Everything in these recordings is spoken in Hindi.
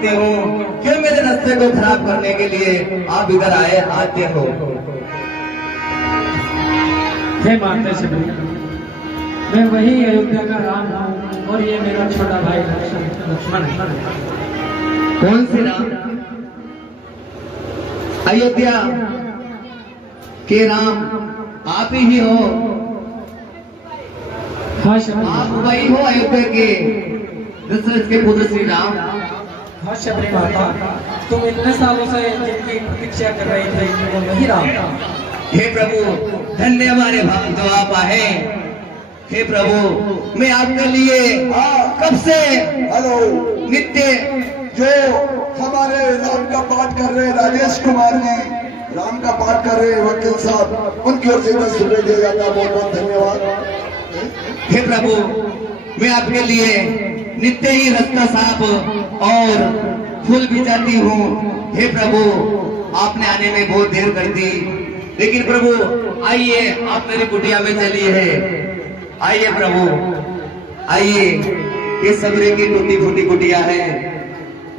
करती हूँ, क्यों मेरे रास्ते को खराब करने के लिए आप इधर आते हो। हे माता शबरी, मैं वही अयोध्या का राम हूँ और ये मेरा छोटा भाई लक्ष्मण है। कौन से राम? अयोध्या के राम आप ही हो? हाँ शबरी, आप वही हो अयोध्या के दशरथ के पुत्र श्री राम? हाँ शबरी माता, तुम इतने सालों से जिनकी प्रतीक्षा कर रहे थे वो वही राम। हे प्रभु, धन्य हमारे भाग जो आप आए। हे प्रभु, मैं आपके लिए कब से नित्य जो हमारे राम का पाठ कर रहे हैं राजेश कुमार जी, राम का पाठ कर रहे हैं वकील साहब, उनकी ओर से 10 रुपए दिया जाता है। बहुत बहुत धन्यवाद। हे प्रभु, मैं आपके लिए नित्य ही रास्ता साफ और फूल बिछाती हूँ। हे प्रभु, आपने आने में बहुत देर कर दी, लेकिन प्रभु आइए, आप मेरी कुटिया में चलिए। आइए प्रभु, आइए, ये सबरे की टूटी फूटी कुटिया है,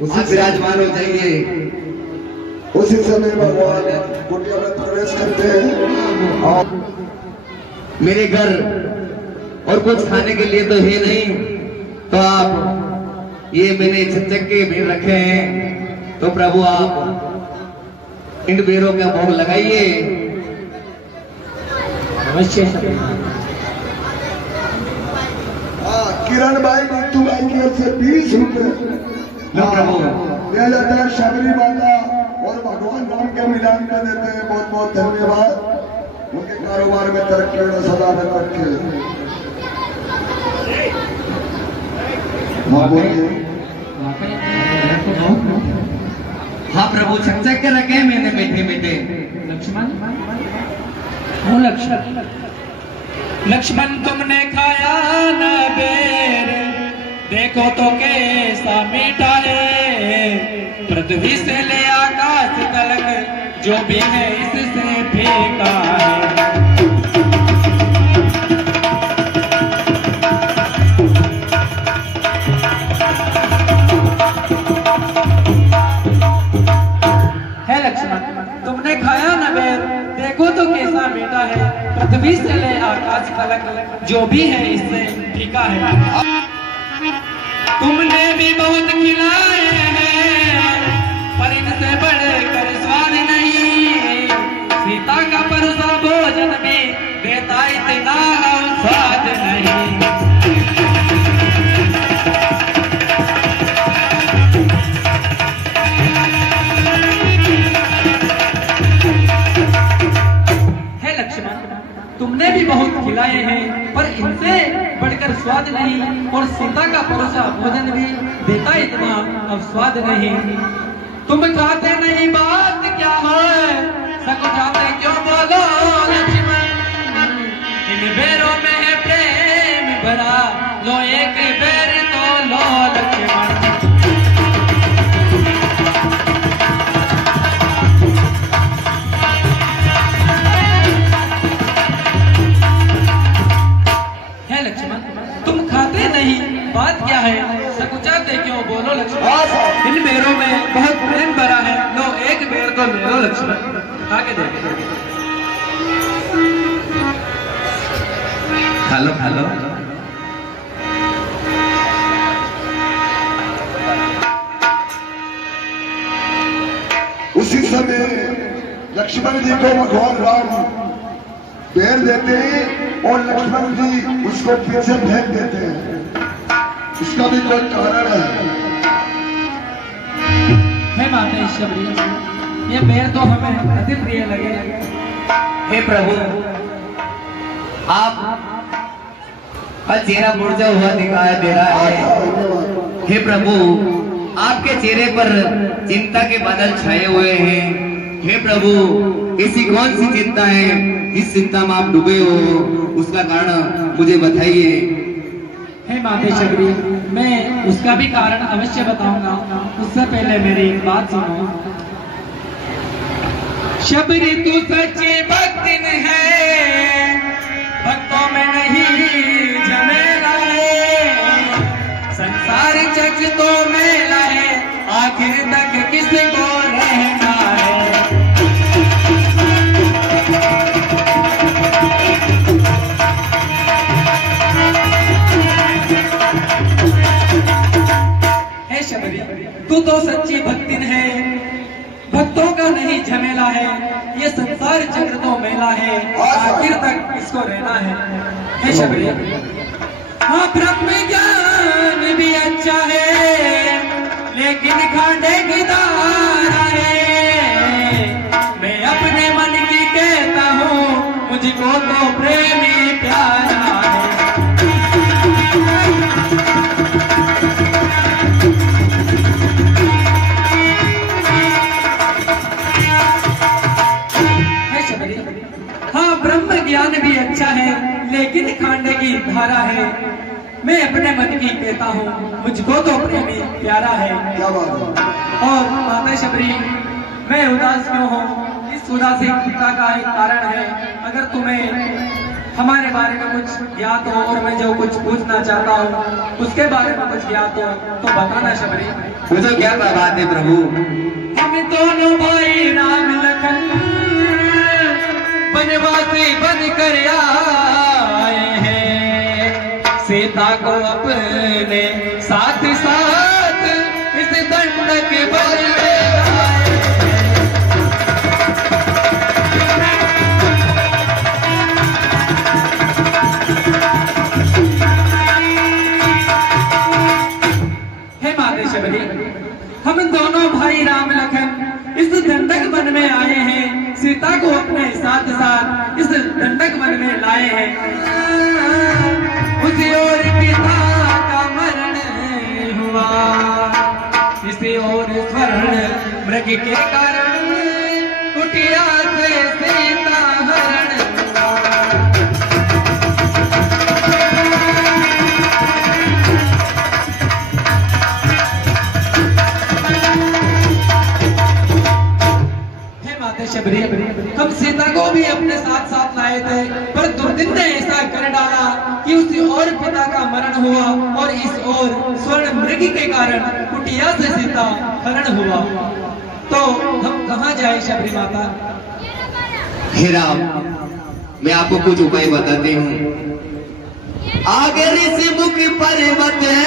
आप विराजमान हो जाइए। उसी समय भगवान कुटिया में प्रवेश करते हैं और मेरे घर और कुछ खाने के लिए तो है नहीं, तो आप ये मैंने चक्के बेर रखे हैं, तो प्रभु आप इन बेरों का भोग लगाइए। अवश्य। किरण भाई नीतू भाई की ओर से 20 रुपए प्रभु दिया जाता है। शबरी माता और भगवान राम के मिलान कर देते हैं। बहुत बहुत धन्यवाद। उनके कारोबार में तरक्की और सदा में रखे। हाँ प्रभु, चक के रखे मैंने मीठे मीठे। लक्ष्मण, हूँ लक्ष्मण, तुमने खाया न बेर, देखो तो कैसा मीठा है। पृथ्वी से ले आकाश तलक जो भी है इससे फीका है। तुमने खाया न बेर, देखो तो कैसा मीठा है। पृथ्वी से ले आकाश तलक जो भी है इससे फीका है। तुमने भी बहुत खिलाए हैं, पर इनसे बढ़कर स्वाद नहीं। सीता का परोसा भोजन भी देता इतना स्वाद नहीं। तुमने भी बहुत खिलाए हैं, पर इनसे बढ़कर स्वाद नहीं। और सीता का परोसा भोजन भी देता इतना अब स्वाद नहीं। तुम खाते नहीं बात क्या है, सकुचाते क्यों बोलो लक्ष्मण। इन बेरों में है प्रेम भरा, लो एक बेर तो लो लक्ष्मण। बात क्या है, सकुचाते क्यों बोलो लक्ष्मण। इन बेरों में बहुत प्रेम भरा है, लो एक बेर तो ले लो लक्ष्मण। आगे देखो, खालो खालो। उसी समय लक्ष्मण जी को भगवान राम बेर देते हैं और लक्ष्मण जी उसको पीछे फेंक देते हैं। इसका भी कोई कारण है माता शबरी, ये बेर तो हमें अति प्रिय लगे। हे प्रभु, आप का चेहरा मुरझा हुआ दिखाई दे रहा है। हे प्रभु, आपके चेहरे पर चिंता के बादल छाए हुए हैं। हे प्रभु, ऐसी कौन सी चिंता है जिस चिंता में आप डूबे हो, उसका कारण मुझे बताइए। हे माता शबरी, मैं उसका भी कारण अवश्य बताऊंगा। उससे पहले मेरी एक बात सुनो। शबरी तू सच्ची भक्तिन है, भक्तों में नहीं झमेला है। संसार जग तो मेला है, आंख आखिर तक किसको रहना है। हे शबरी, तू तो सच्ची भक्तिन है, भक्तों का नहीं झमेला है, ये संसार चक्र तो मेला है, आखिर तक इसको रहना है। हे शबरी, हाँ ब्रह्म ज्ञान भी अच्छा है, लेकिन खांडे की धारा है। मैं अपने मन की कहता हूँ, मुझको तो प्रेमी प्यारा है। हाँ ब्रह्म ज्ञान भी अच्छा है, लेकिन खांडे की धारा है। मैं अपने मन की कहता हूँ, मुझको तो प्रेमी प्यारा है। क्या बात है। और माता शबरी, मैं उदास क्यों हूँ, इस उदासीनता का एक कारण है। अगर तुम्हें हमारे बारे में कुछ ज्ञात हो और मैं जो कुछ पूछना चाहता हूँ उसके बारे में कुछ ज्ञात हो तो बताना शबरी। मुझे क्या बात है प्रभु? हम दोनों भाई राम लखन वनवासी बनकर आए हैं, सीता को अपने साथ साथ इस दंडक बन में आए हैं। हे माता शबरी, हम दोनों भाई राम लखन इस दंडक वन में आए हैं, सीता को अपने साथ साथ इस दंडक वन में लाए हैं। उसी ओर पिता का मरण हुआ, इसी ओर स्वर्ण मृग के कारण कुटिया से सीता हरण हुआ। शबरी, हम सीता को भी अपने साथ साथ लाए थे, पर दुर्दिन ने ऐसा कर डाला कि उसी और पिता का मरण हुआ और इस ओर स्वर्ण मृग के कारण कुटिया से सीता हरण हुआ। तो हम कहाँ जाए शबरी माता? हे राम, मैं आपको कुछ उपाय बताती हूँ। आगे ऋषि मुख पर्वत है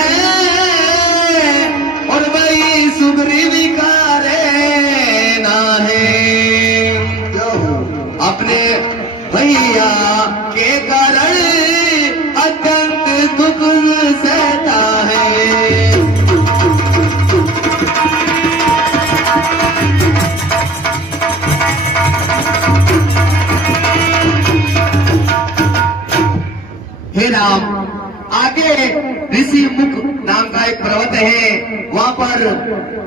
और वही सुग्रीव का रहना है। अपने भैया के कारण अत्यंत दुख सहता है। हे राम, आगे ऋषि मुख नाम का एक पर्वत है, वहाँ पर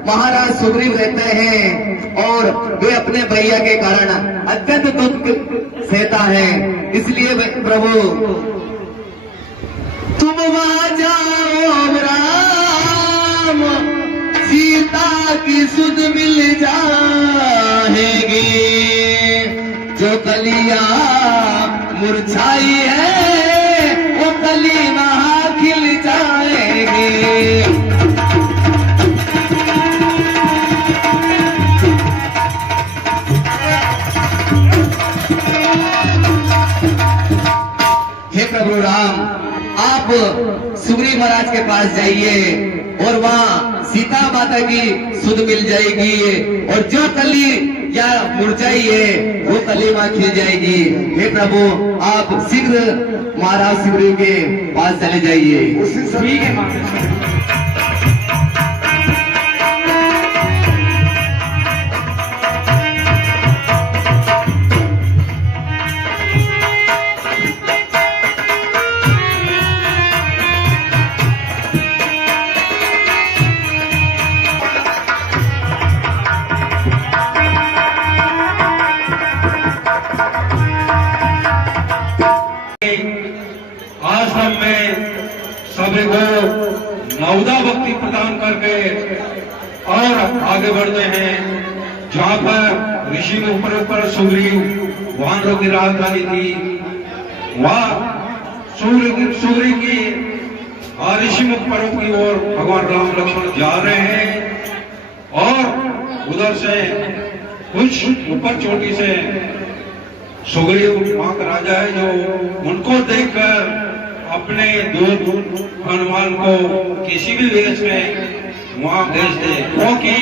महाराज सुग्रीव रहते हैं और वे अपने भैया के कारण अत्यंत दुख सहता है। इसलिए प्रभु तुम वहाँ जाओ राम, सीता की सुध मिल जाएगी। जो कलियां मुरझाई है वो कली वहाँ खिल जाएगी। प्रभु राम, आप सुग्रीव महाराज के पास जाइए और वहाँ सीता माता की सुध मिल जाएगी और जो कली या मुरझाई है वो कली वहाँ खिल जाएगी। हे प्रभु, आप शीघ्र महाराज सुग्रीव के पास चले जाइए। ठीक है माता। आश्रम में सभी को नवदा भक्ति प्रदान करके और आगे बढ़ते हैं। जहाँ पर ऋषि के ऊपर सुग्रीव वानरों की राजधानी थी, वहाँ सूर्य की ऋषिमुख पर्वत की ओर भगवान राम लक्ष्मण जा रहे हैं और उधर से कुछ ऊपर चोटी से सुग्रीव वहां का राजा है जो उनको देखकर अपने दूत हनुमान को किसी भी वेश में वहां भेज दे, क्योंकि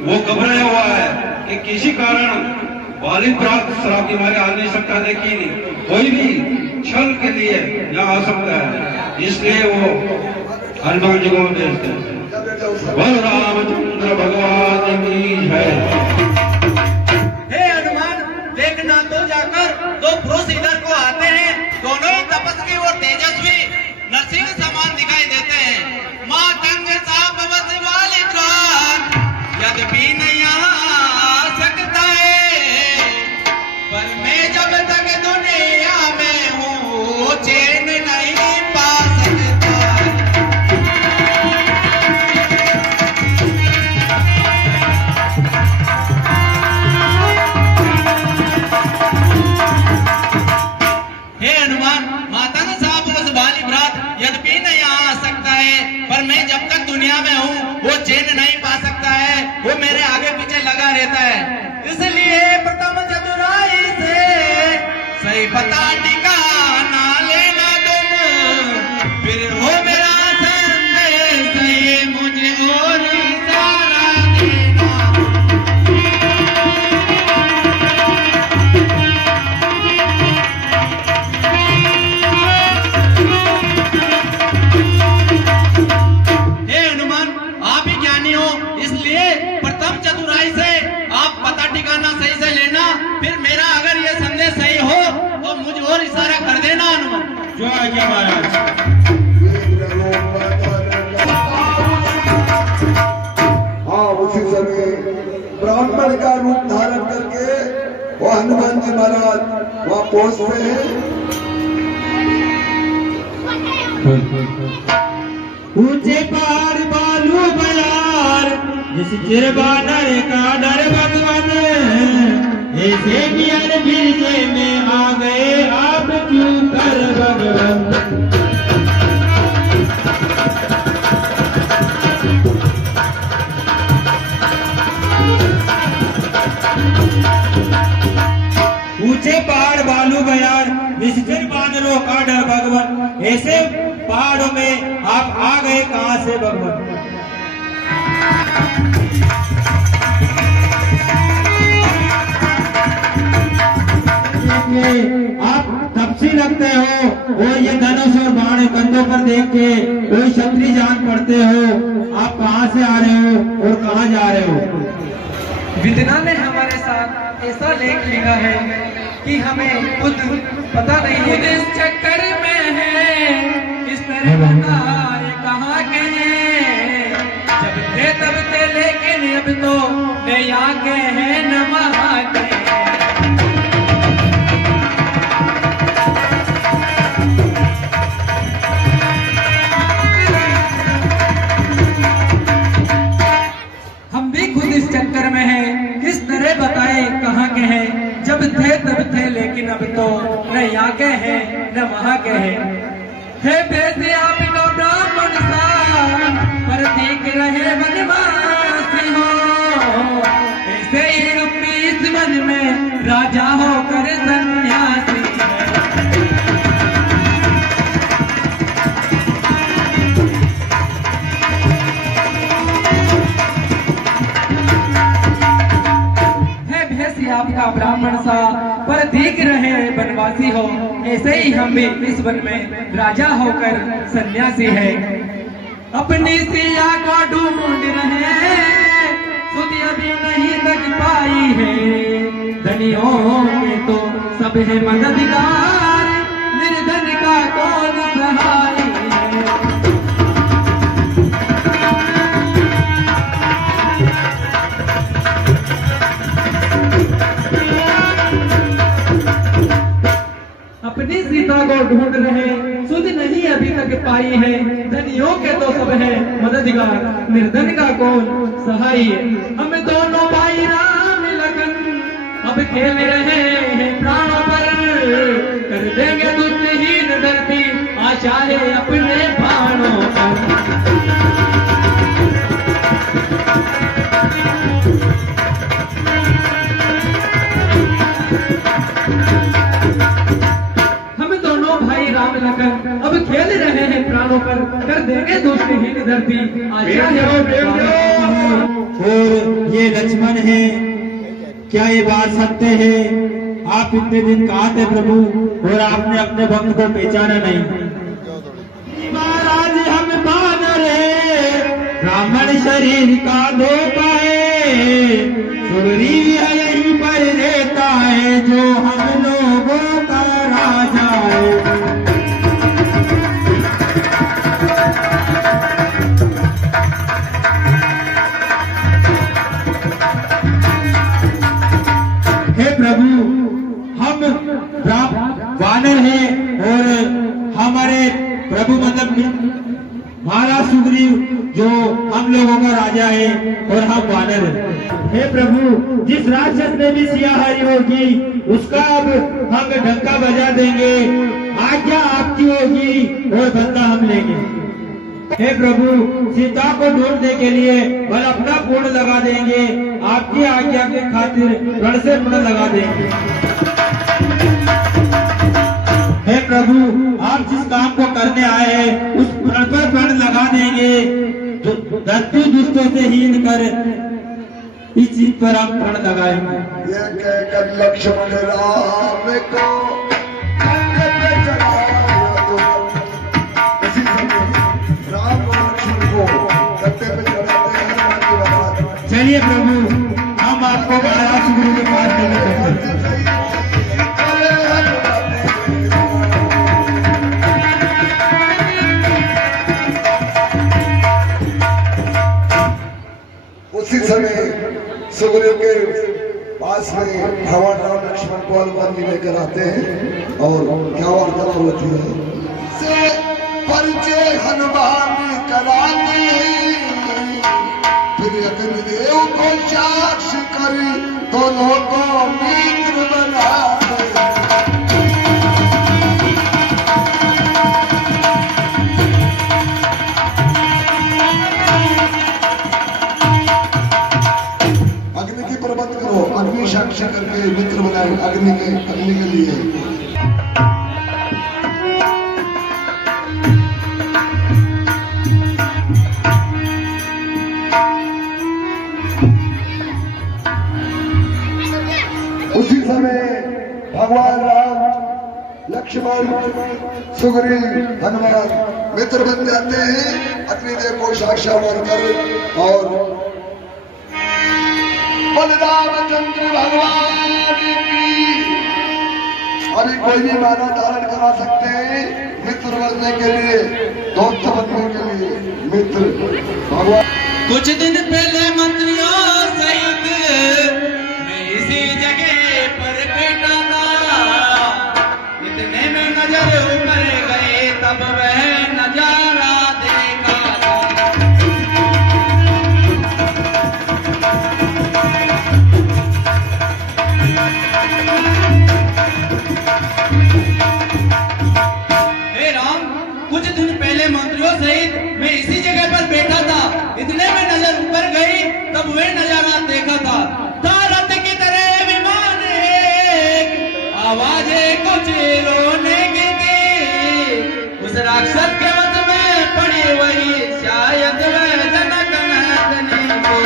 वो घबराया हुआ है कि किसी कारण बाली प्राप्त शराब के मारे आ नहीं सकता, लेकिन कोई भी छल के लिए यहाँ आ सकता है, इसलिए वो हनुमान जी को भेजते हैं। बोल रामचंद्र भगवान की जय। हे हनुमान, देखना तो जाकर दो पुरुष इधर को आते हैं, दोनों ही तपस्वी और तेजस्वी नरसिंह समान दिखाई देते हैं। माँ टंग साप बस वाली प्राण यद्यपि नहीं आ सकता है, पर मैं जब तक दुनिया में हूँ चैन नहीं पा सकता। हे हनुमान, माता ने साप उस बाली भ्रात यद्यपि नहीं आ सकता है, पर मैं जब तक दुनिया में हूँ वो चैन नहीं पा सकता है, वो मेरे आगे पीछे लगा रहता है। इसलिए प्रथम चतुराई से सही पता ठिकाना लेना तुम, फिर हो मेरा संदेश ये मुझे और इशारा देना। हे हनुमान, आप ही ज्ञानी हो, इसलिए प्रथम चतुराई से आप पता ठिकाना सही से लेना, फिर मेरा अगर ये संदेश सही हो तो मुझ और इशारा कर देना हनुमान। जो आज्ञा महाराज। हाँ, उसी समय ब्राह्मण का रूप धारण करके वो हनुमान जी महाराज वहाँ पहुँचते हैं। ऊंचे पहाड़ बालू बयार, जिस चिरबानर का डर भगवान, ऐसे ज्ञान गिरजे में आ गए आप क्यों कर भगवान। ऊंचे पहाड़ बालू बयार, जिस चिरबानरों का डर भगवान, ऐसे पहाड़ों में आप आ गए कहां से भगवान। आप तपसी लगते हो और ये धनुष और बाण कंधों पर देख के कोई क्षत्रिय जान पड़ते हो, आप कहां से आ रहे हो और कहां जा रहे हो। विद्ना ने हमारे साथ ऐसा लेख लिखा है कि हमें खुद पता नहीं है, खुद इस चक्कर में है, इस तरह बताए कहाँ के हैं, जब थे तब थे लेकिन अब तो नया के हैं न वहाँ के। हम भी खुद इस चक्कर में हैं, किस तरह बताए कहाँ के हैं, जब थे तब थे लेकिन अब तो न यहाँ के हैं न वहाँ के हैं। हे भेजे आपका ब्राह्मण सा, पर देख रहे वनवासी हो, ऐसे ही अपनी इस वन में राजा होकर सन्यासी है। आपका ब्राह्मण सा, पर दिख रहे बनवासी हो, ऐसे ही हम भी इस वन में राजा होकर सन्यासी है। अपनी सिया को ढूंढ रहे हैं, सुध अभी नहीं लग पाई है, धनियों के तो सब है मददगार, निर्धन का कौन सहाय है। अपनी सीता को ढूंढ रहे, सुध नहीं अभी तक पाई है, धनियों के तो सब है मददगार, निर्धन का कौन सहाय है। हम दोनों भाई राम लखन अब खेल रहे हैं प्राणों पर, कर देंगे दुष्टहीन धरती आशा है अपने प्राणों पर। सके दोषहीन धरती और ये लक्ष्मण है, क्या ये बात सत्य है? आप इतने दिन कहाँ थे प्रभु और आपने अपने भक्त को पहचाना नहीं? महाराज हम बानर है, ब्राह्मण शरीर का धोखा है, सुग्रीव है यहीं पर रहता है जो हम लोगों का राजा है। हे प्रभु, हम वानर हैं और हमारे प्रभु मतलब महाराज सुग्रीव जो हम लोगों का राजा है और हम वानर हैं। हे प्रभु, जिस राक्षस में भी सियाहारी होगी उसका अब हम डंका बजा देंगे, आज्ञा आपकी होगी और बदला हम लेंगे। हे प्रभु, सीता को ढूंढने के लिए बल अपना पूर्ण लगा देंगे, आपकी आज्ञा के खातिर रण से पूर्ण लगा देंगे। हे प्रभु, आप जिस काम को करने आए हैं उस प्रण पर प्रण लगा देंगे, धरती दुष्टों से हीन कर इस चीज पर हम प्रण लगाएंगे। ये कहकर लक्ष्मण राम को कंधे पे चढ़ाया तो इसी समय राम और लक्ष्मण को कंधे पे चढ़ाते हैं। बाकी बात चलिए प्रभु, हम आपको महाराज सुग्रीव के पास लेके चलते हैं। उसी समय सुग्रीव के पास में भगवान राम लक्ष्मण को अलबंदी लेकर आते हैं और क्या वार्तालाप होती है से परिचय हनुमान कराते फिर अग्निदेव को साक्षी करी दोनों को मित्र बना प्रबंध करो, अग्नि साक्षी करके मित्र बनाए अग्नि के लिए। उसी समय भगवान राम लक्ष्मण सुग्रीव हनुमान मित्र बन जाते हैं अग्निदेव को साक्षात्कार कर और बलरामचंद्र भगवान की अभी कोई भी माला धारण करा सकते हैं मित्र बनने के लिए, दोस्त बनने के लिए मित्र भगवान। कुछ दिन पहले मंत्रियों सहित मैं इसी जगह पर बैठा था, इतने में नजर ऊपर गए तब वह नजारा देखा। कुछ दिन पहले मंत्रियों सहित मैं इसी जगह पर बैठा था, इतने में नजर ऊपर गई तब वे नजारा देखा था। तारत की तरह विमान एक आवाजें कुछ रोने की थी, उस राक्षस के वश में पड़ी वही शायद वह जनक नंदनी की।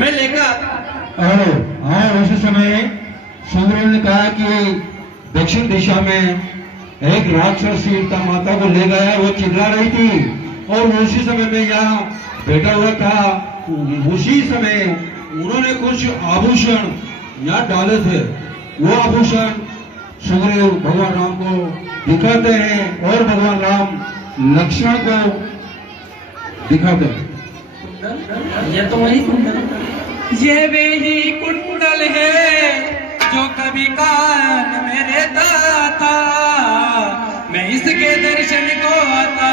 मैं लेकर उसी समय सुग्रीव ने कहा कि दक्षिण दिशा में एक राक्षस सीता माता को ले गया, वो चिल्ला रही थी और उसी समय में यहाँ बैठा हुआ था। उसी समय उन्होंने कुछ आभूषण यहाँ डाले थे। वो आभूषण सुग्रीव भगवान राम को दिखाते हैं और भगवान राम लक्ष्मण को दिखाते हैं। ये तो वही कुंडल, ये वही कुंडल है जो कभी कान में रहता था। मैं इसके दर्शन को आता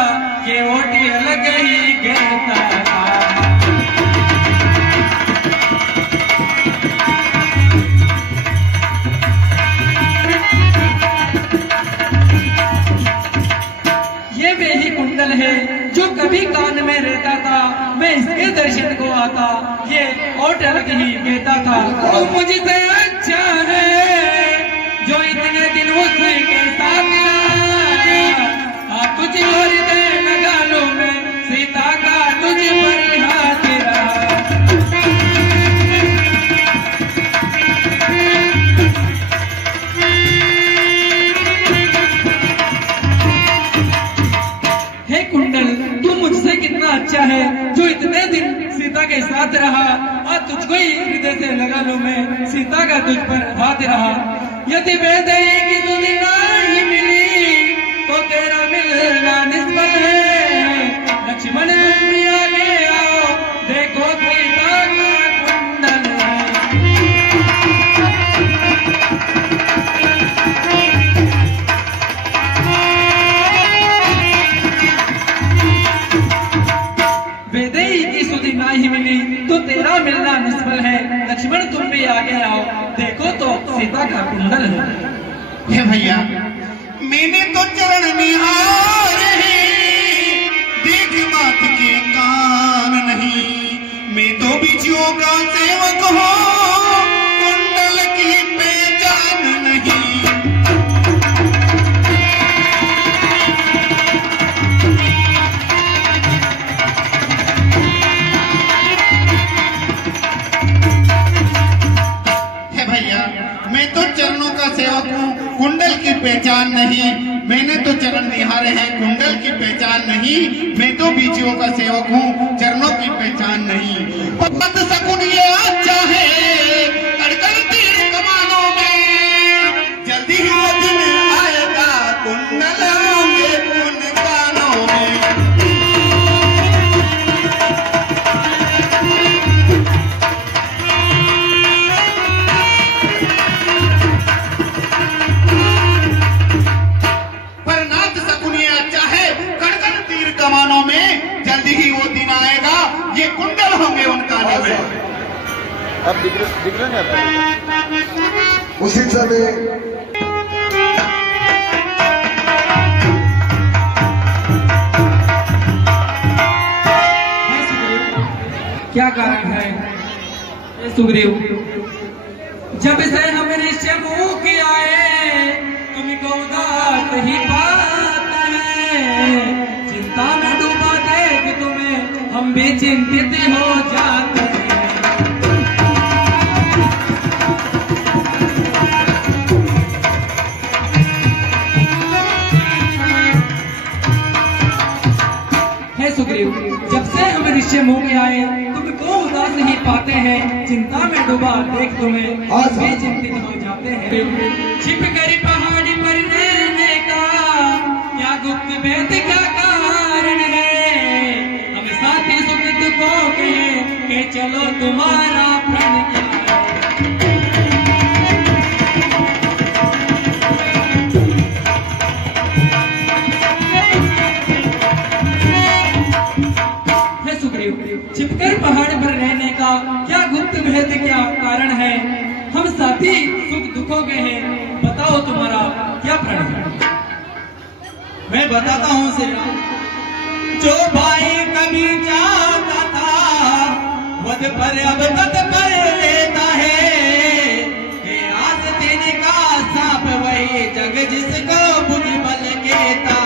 ये ओटी अलग ही कहता था। ये वही कुंडल है जो कभी कान में रहता था। मैं इसके दर्शन को आता ये ओट अलग ही कहता था। तू मुझसे अच्छा है जो इतने दिन उसके साथ रहा। तुझ और दे लगालो में सीता का तुझ पर हाथ रहा। हे कुंडल, तू मुझसे कितना अच्छा है जो इतने दिन सीता के साथ रहा। और तुझको ही हृदय से लगा लो मैं सीता का तुझ पर हाथ रहा। यदि वैदेही की तुझे नहीं मिली तो तेरा मिलना निष्फल है। लक्ष्मण तुम भी आगे आओ देखो सीता का कुंडल है। वैदेही की सुधि नहीं मिली तो तेरा मिलना निष्फल है। लक्ष्मण तुम भी आगे आओ देखो तो सीता का कुंडल है। हे भैया, मैंने तो चरण निहारे देख बात के कान नहीं। मैं तो बिछुओं का सेवक हूँ कुंडल की पहचान नहीं। हे भैया, मैं तो चरणों का सेवक हूँ कुंडल की पहचान नहीं। मैंने तो चरण निहारे हैं कुंडल की पहचान नहीं। मैं तो बीचियों का सेवक हूँ चरणों की पहचान नहीं। पत सकुन ये अच्छा है कड़कड़ तीर कमानों में। जल्दी ही वो दिन आएगा कुंडल होंगे उन कानों में। कमानों में जल्दी ही वो दिन आएगा ये कुंडल होंगे उन कानों में। अब दिख रहे हैं। उसी समय क्या कारण है सुग्रीव, जब से हम ऋषि मुख आए तुमको उदास ही बात है। चिंता में डूबा देख तुम्हें हम भी चिंतित हो जाते हैं। हे सुग्रीव, जब से हम ऋषि मुख आए तुमको उदास ही पाते हैं। चिंता में डूबा देख तुम्हें हम भी चिंतित हो जाते हैं। छिप कर पहाड़ी पर रहने का क्या गुप्त भेद का कारण है। हम साथी सुख दुखों के चलो तुम्हारा प्रण क्या है। सुग्रीव, छिपकर पहाड़ पर रहने का क्या गुप्त भेद क्या कारण है। हम साथी सुख दुखों के हैं, बताओ तुम्हारा क्या प्रण है। मैं बताता हूँ से जो भाई कभी चाहता था वध पर अब तक कर लेता है। ये आस्तीन का सांप वही जग जिसको बुद्धि बल कहता।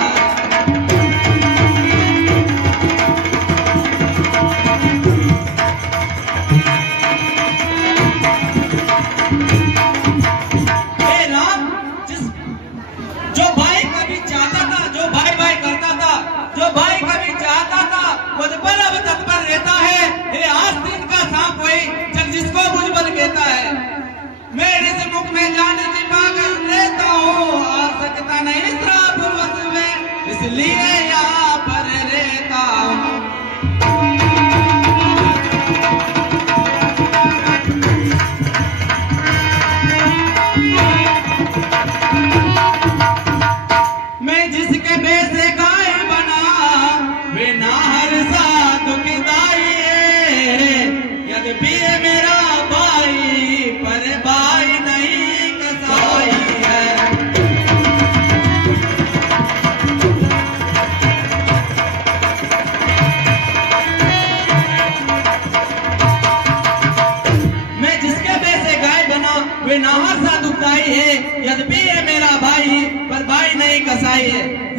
जो भाई कभी चाहता था, जो भाई भाई करता था, जो भाई कभी चाहता था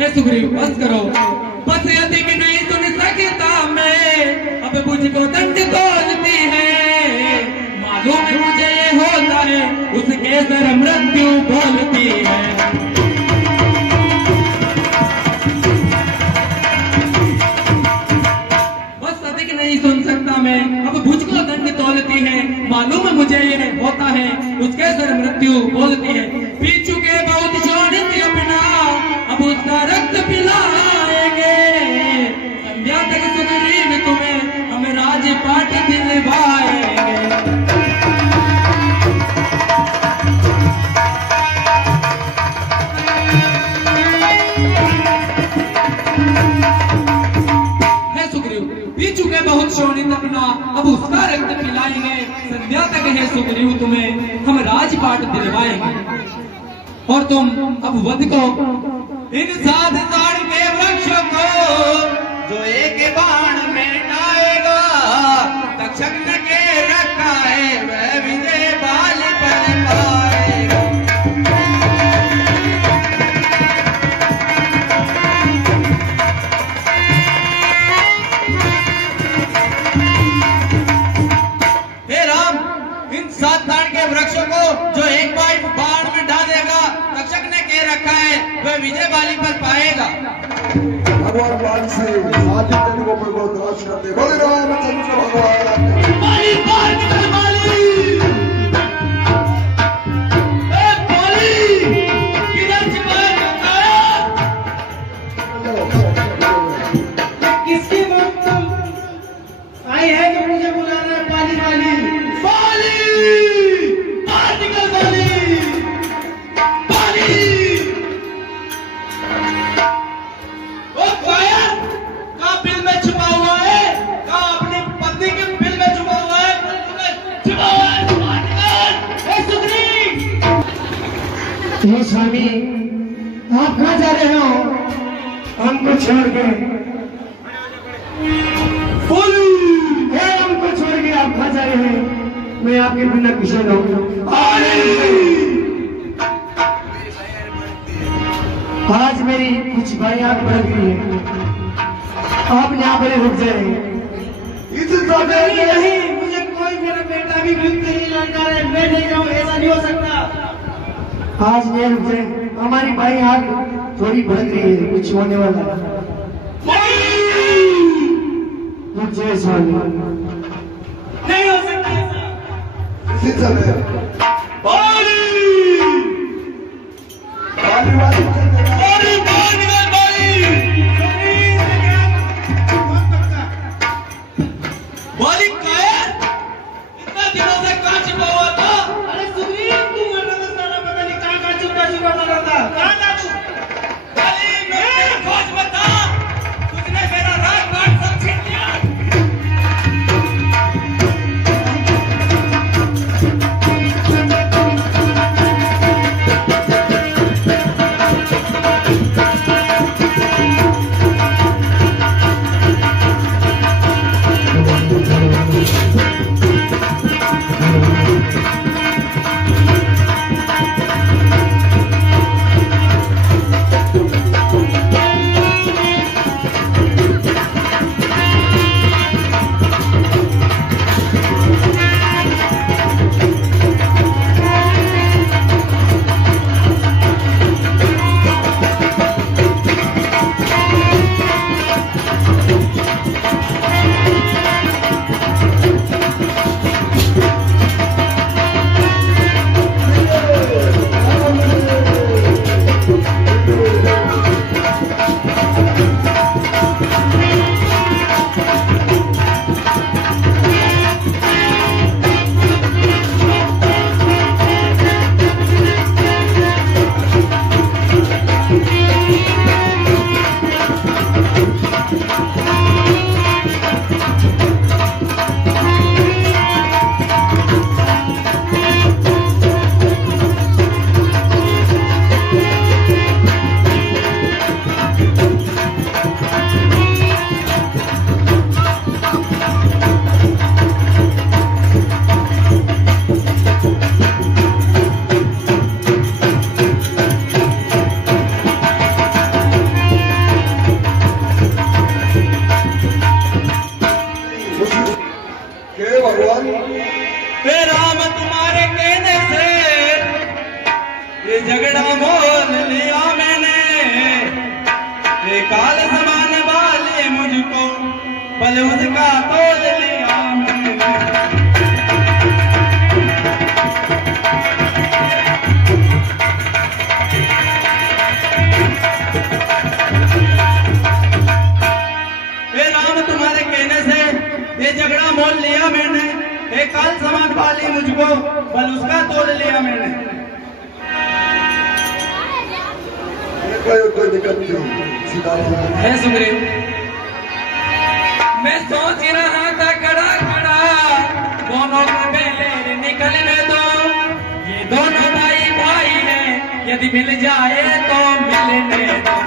हे सुग्रीव बस करो, बस अधिक नहीं सुन सकता मैं, अब मुझको दंड तोलती है, मालूम है मुझे ये होता है, उसके सर मृत्यु बोलती है। बस अधिक नहीं सुन सकता मैं, अब मुझको दंड तोलती है, मालूम है मुझे ये होता है, उसके सर मृत्यु बोलती है। पी चुके बहुत शोणित अपना, अब उसका रक्त पिलाएंगे, संध्या तक सुग्रीव तुम्हें हम राजपाट दिलवाएंगे। हे सुग्रीव, पी चुके बहुत शोणित अपना, अब उसका रक्त पिलाएंगे, संध्या तक है सुग्रीव तुम्हें हम राजपाट दिलवाएंगे। और तुम अब वध को इन 7 ताड़ के वृक्षों को, जो एक बाण में डालेगा, तक्षक ने के रखा है, वह विजय बाली पर पाएगा। हे राम, इन 7 ताड़ के वृक्षों को जो एक बाण में डालेगा, तक्षक ने के रखा है, वह विजय बाली पर पाएगा। भगवान बाल से आदि जन को प्रभु तलाश करते बोले रामचंद्र भगवान बाली बाल निकल बाली, ए बाली किधर छिपाया जाता है? किसकी बात आई है जो मुझे बुला रहा है? बाली बाली बाली बाल निकल बाली, बाली ओ कायर, कहाँ बिल में छुपा हुआ है, कहाँ अपनी पत्नी के बिल में छुपा हुआ है, छुपा हुआ है, बाहर निकल। ए सुग्रीव, हे स्वामी, आप कहाँ जा रहे हो? हमको छोड़ के हमको छोड़ के आप कहाँ जा रहे हैं? मैं आपके बिना किसे रहूं? आज मेरी कुछ भाई आग बढ़ गई है, आप यहाँ पर रुक जाए। नहीं, मुझे कोई मेरा बेटा भी मुक्त नहीं लड़का है, मैं नहीं जाऊँ, ऐसा नहीं हो सकता। आज मैं रुक जाए, हमारी भाई आग थोड़ी बढ़ गई है, कुछ होने वाला है। रुक जाए स्वामी, नहीं हो सकता ऐसा। इसी समय बाली बाली बाली बाली बाल निकल बाली, बाली कायर, इतना दिनों से कहाँ छिपा हुआ था? अरे सुग्रीव, तू मरना तो सारा पता नहीं कहाँ छुपा मर रहा था। कहाँ था तू? बाली मेरी खोज बता, तुझने मेरा राजपाट सब छीन लिया। Thank you. मोल लिया मैंने, ये काल समान वाले मुझको पल उसका तोल लिया मैंने। हे राम तुम्हारे कहने से ये झगड़ा मोल लिया मैंने, एक काल समान वाली मुझको बल उसका तोड़ लिया मैंने। कोई दिक्कत नहीं, सीताराम। है सुग्रीव, मैं सोच रहा था खड़ा खड़ा दोनों के बेले निकलने दो, ये दोनों भाई भाई हैं, यदि मिल जाए तो मिलने दो।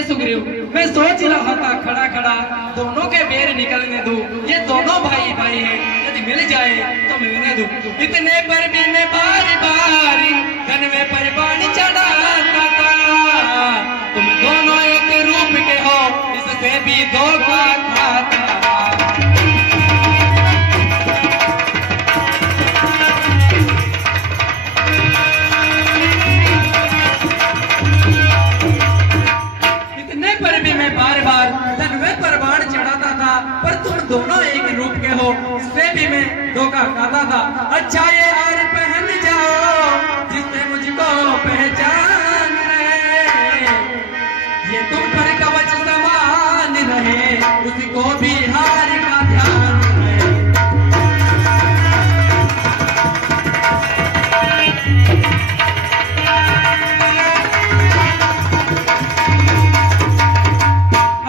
सुग्रीव, मैं सोच रहा था खड़ा खड़ा दोनों के बेर निकलने दूं, ये दोनों भाई भाई हैं, यदि मिल जाए तो मिलने दूं। इतने पर भी मैं बार बार गन में परवान चढ़ाता था, तुम दोनों एक रूप के हो, इससे भी धोखा खाता था। दोनों एक रूप के हो, इससे भी मैं धोखा खाता था। अच्छा ये हार पहन जाओ जिससे मुझको पहचान रहे, ये तुम पर कवच समान रहे, उसको भी हार का ध्यान रहे।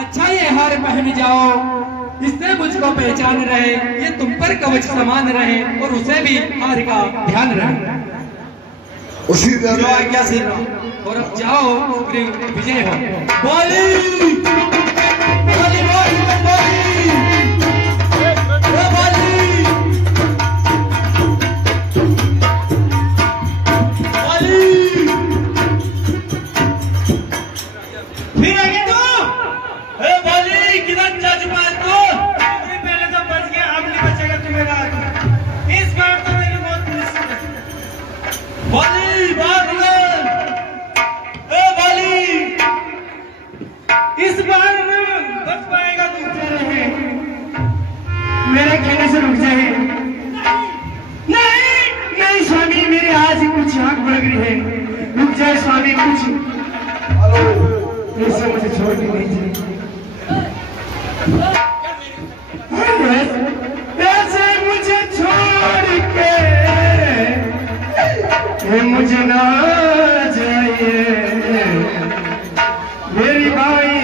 अच्छा ये हार पहन जाओ इससे मुझको पहचान रहे, ये तुम पर कवच समान रहे, और उसे भी हार का ध्यान रहे। उसी जो आज्ञा से और अब जाओ सुग्रीव, विजय हो। बोली बोली बोली फिर आगे तू बोली किधर जा चुका है तू? पहले तो बच गया, अब नहीं बचेगा तू मेरा। इस बार तो मेरी मौत निश्चित है। बोली बात बोली इस बार बच पाएगा तू रहे, मेरे कहने से रुक जाए। नहीं नहीं स्वामी, मेरे हाथ से कुछ आंख भड़क रही है, रुक जाए स्वामी, कुछ ऐसे मुझे छोड़ के नहीं चाहिए। ऐसे मुझे छोड़ के मुझे ना जाइए, मेरी भाई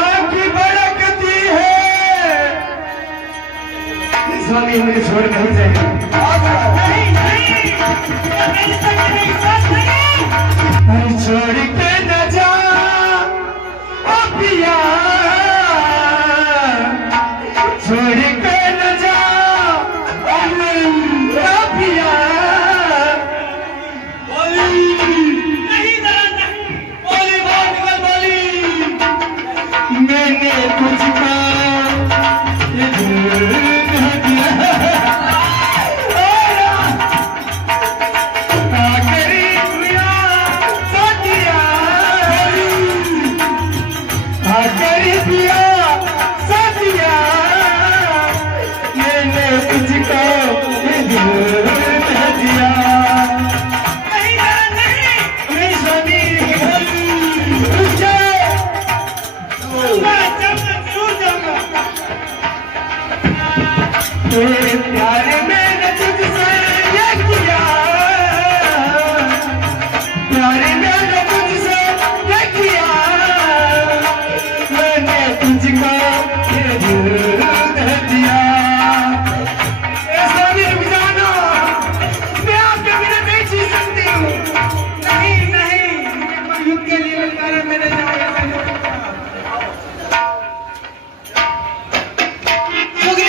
आपकी भड़कती है, स्वामी मुझे छोड़ नहीं जाइए। नहीं नहीं, छोड़ के न जा ओ पिया, छोड़ के न जा ओ पिया। बोली नहीं जरा बोली बात बोली मैंने तुझको प्यार मैंने तुझसे ये किया, प्यार मैंने तुझसे ये किया, मैंने तुझको ये दिल दे दिया। ऐसा भी रुक जाना, मैं आपके बिना नहीं जी सकती हूँ। नहीं नहीं, पर युद्ध के लिए कारण मैंने जाया बोली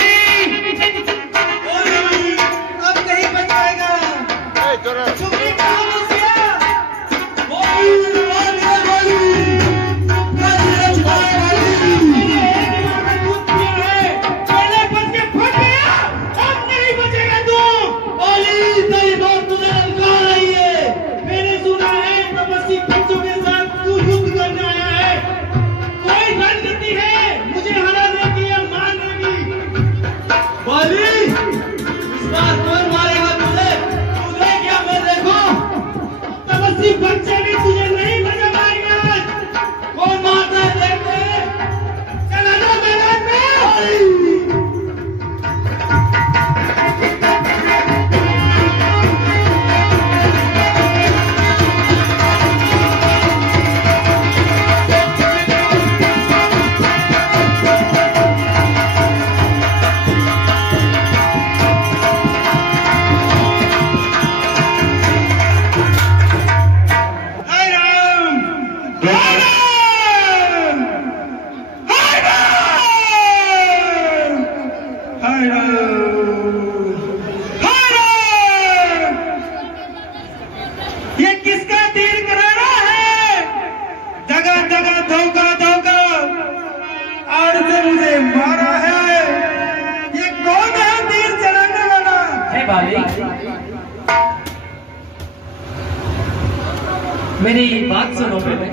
मेरी बात सुनो पहले।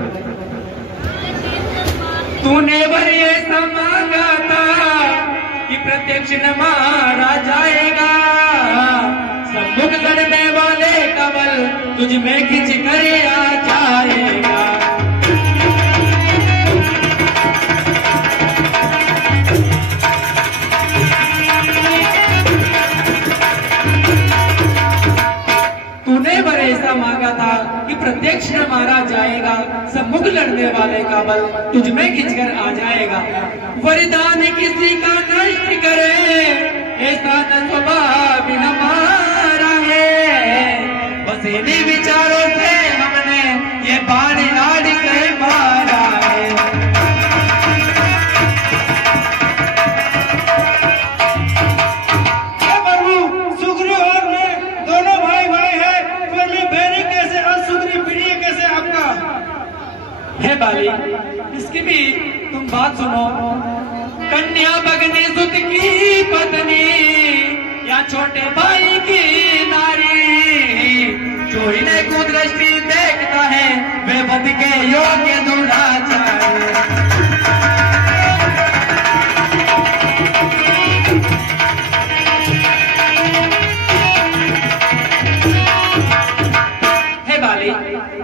तूने वर ऐसा मांगा था कि प्रत्यक्ष न मारा जाएगा, सम्मुख लड़ने वाले का बल तुझ में खिंच कर आ जाएगा। तूने वर ऐसा मांगा था कि प्रत्यक्ष न मारा जाएगा, सम्मुख लड़ने वाले का बल तुझ में खिंचकर आ जाएगा। वरदान किसी का नष्ट करे ऐसा न स्वभाव हमारा है, बस इन्हीं विचारों से हमने ये बाण आड़ से मारा है। सुग्रीव और मैं दोनों भाई भाई है, फिर मैं बैरी कैसे और सुग्रीव प्रिय कैसे आपका? है बाली, इसकी भी तुम बात सुनो। कन्या भगनी सुत की पत्नी या छोटे भाई की नारी, जो इन्हें कुदृष्टि देखता है वे वध के योग्य दुराचारी।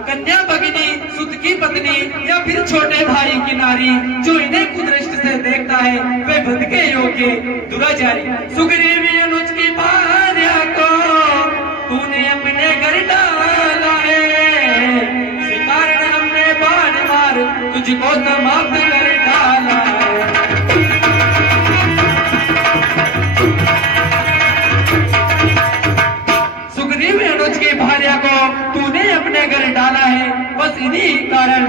कन्या भगिनी सुत की पत्नी या फिर छोटे भाई की नारी, जो इन्हें कुदृष्टि से देखता है वे वध के योग्य दुराचारी। सुग्रीव अनुज की भार्या को तूने अपने घर डाला है, इसी कारण हमने बाण मार तुझको समाप्त कर डाला है। सुग्रीव अनुज की भार्या को तूने अपने घर डाला है, बस इन्हीं कारण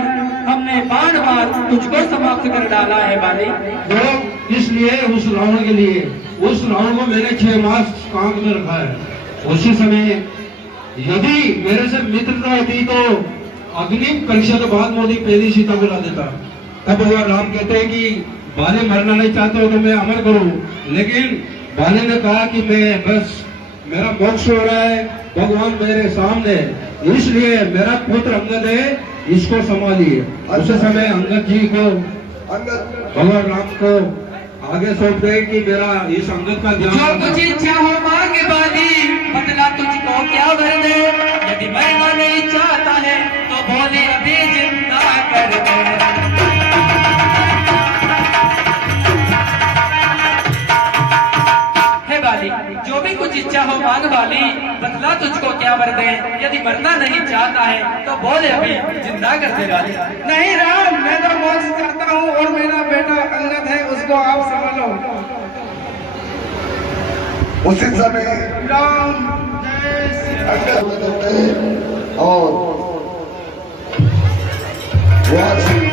हमने बाण मार तुझको समाप्त कर डाला है बाली। तो इसलिए उस रावण के लिए, उस रावण को मैंने 6 मास कांक में रखा है। उसी समय यदि मेरे से मित्रता होती तो अग्नि परीक्षा के बाद मोदी पहली सीता को ला देता। तब भगवान राम कहते हैं कि बाले मरना नहीं चाहते हो तो मैं अमर करूं, लेकिन बाले ने कहा कि मैं बस मेरा मोक्ष हो रहा है, भगवान मेरे सामने, इसलिए मेरा पुत्र अंगद है, इसको संभालिए। उस समय अंगद जी को भगवान राम को आगे सौंप गए कि मेरा इस अंगद का जो ध्यान। कुछ इच्छा हो मांग बाली, बदला तुझको क्या वर दे। यदि मरना नहीं चाहता है तो बोले अभी जिंदा कर दे। बाली, जो भी कुछ इच्छा हो मांग बाली, बदला तुझको क्या वर दे। यदि मरना नहीं चाहता है तो बोले अभी जिंदा कर दे बाली। नहीं राम, मैं तो मोक्ष चाहता हूँ और मेरा बेटा अंगद है, उसको आप संभालो। उसी समय राम जय श्री राम। अंगद करते हैं और वहाँ से